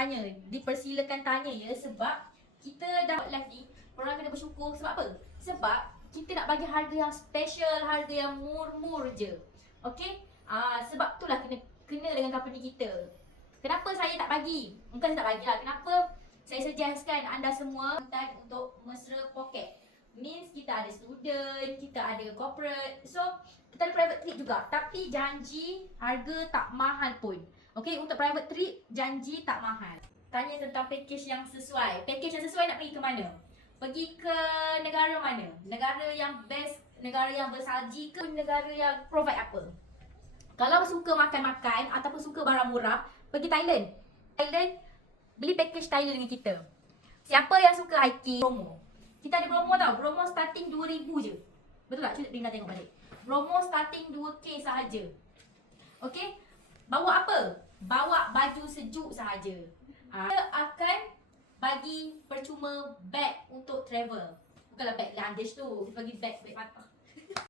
tanya, dipersilakan tanya ya, sebab kita dah live ni, korang kena bersyukur. Sebab apa? Sebab kita nak bagi harga yang special, harga yang murmur je. Okay? Sebab tu lah kena dengan company kita. Kenapa saya tak bagi? Bukan saya tak bagilah. Kenapa saya suggestkan anda semua untuk mesra poket. Means kita ada student, kita ada corporate. So, kita ada private trip juga. Tapi janji harga tak mahal pun. Okay, untuk private trip, janji tak mahal. Tanya tentang package yang sesuai. Package yang sesuai nak pergi ke mana? Pergi ke negara mana? Negara yang best, negara yang bersalji ke negara yang provide apa? Kalau suka makan-makan ataupun suka barang murah, pergi Thailand. Thailand, beli package Thailand dengan kita. Siapa yang suka hiking, promo. Kita ada promo tau, promo starting 2,000 je. Betul tak? Cuba Rina tengok balik. Promo starting 2K sahaja. Okay? Bawa apa? Bawa baju sejuk sahaja. Kita akan bagi percuma bag untuk travel. Bukanlah bag luggage tu, kita bagi bag patah.